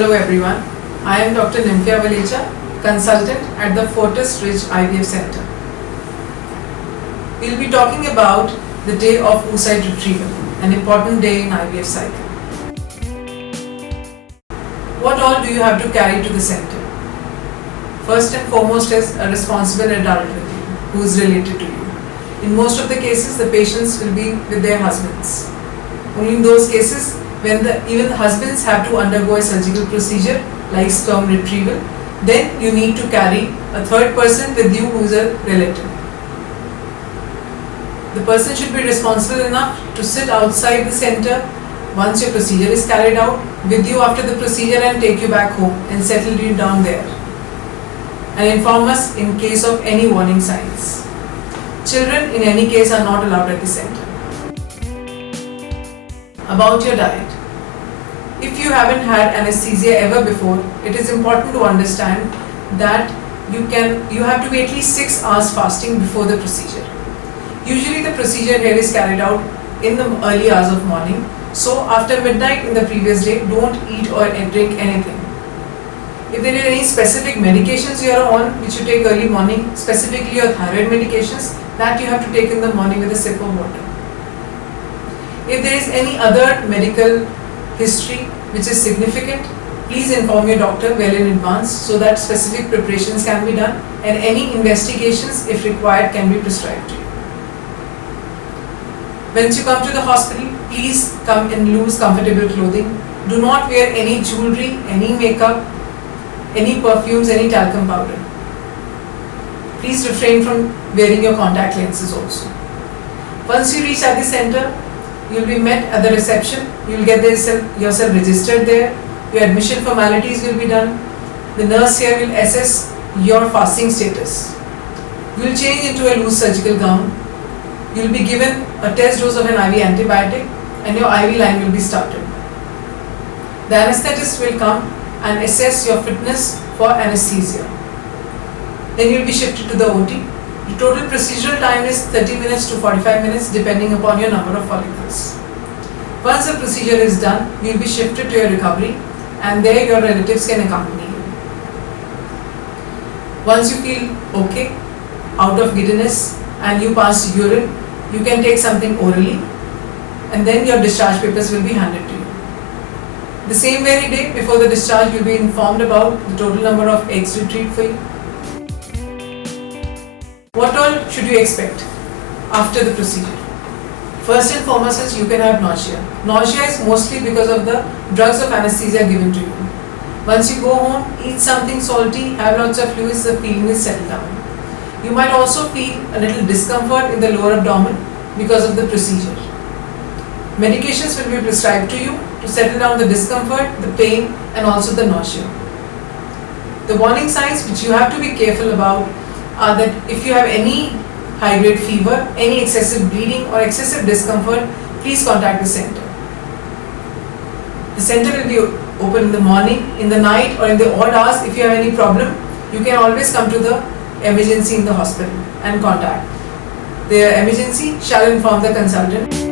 Hello everyone, I am Dr. Nimfia Valecha, consultant at the Fortis Ridge IVF Center. We will be talking about the day of oocyte retrieval, an important day in IVF cycle. What all do you have to carry to the center? First and foremost is a responsible adult with you, who is related to you. In most of the cases, the patients will be with their husbands. Only in those cases when even the husbands have to undergo a surgical procedure like sperm retrieval, then you need to carry a third person with you who is a relative. The person should be responsible enough to sit outside the center once your procedure is carried out, with you after the procedure, and take you back home and settle you down there, and inform us in case of any warning signs. Children in any case are not allowed at the center. About your diet. If you haven't had anesthesia ever before, it is important to understand that you have to be at least 6 hours fasting before the procedure. Usually the procedure here is carried out in the early hours of morning, so after midnight in the previous day, don't eat or drink anything. If there are any specific medications you are on which you take early morning, specifically your thyroid medications, that you have to take in the morning with a sip of water. If there is any other medical history which is significant, please inform your doctor well in advance so that specific preparations can be done and any investigations, if required, can be prescribed to you. Once you come to the hospital, please come in loose, comfortable clothing. Do not wear any jewelry, any makeup, any perfumes, any talcum powder. Please refrain from wearing your contact lenses also. Once you reach at the center, you will be met at the reception. You will get yourself registered there. Your admission formalities will be done. The nurse here will assess your fasting status. You will change into a loose surgical gown. You will be given a test dose of an IV antibiotic and your IV line will be started. The anesthetist will come and assess your fitness for anesthesia. Then you will be shifted to the OT. The total procedural time is 30 minutes to 45 minutes depending upon your number of follicles. Once the procedure is done, you will be shifted to your recovery and there your relatives can accompany you. Once you feel okay, out of giddiness and you pass urine, you can take something orally and then your discharge papers will be handed to you. The same very day before the discharge, you will be informed about the total number of eggs retrieved for you. What all should you expect after the procedure? First and foremost is you can have nausea. Nausea is mostly because of the drugs of anesthesia given to you. Once you go home, eat something salty, have lots of fluids, the feeling will settle down. You might also feel a little discomfort in the lower abdomen because of the procedure. Medications will be prescribed to you to settle down the discomfort, the pain, and also the nausea. The warning signs which you have to be careful about are that if you have any high-grade fever, any excessive bleeding or excessive discomfort, please contact the center. The center will be open in the morning, in the night, or in the odd hours. If you have any problem, you can always come to the emergency in the hospital and contact. The emergency shall inform the consultant.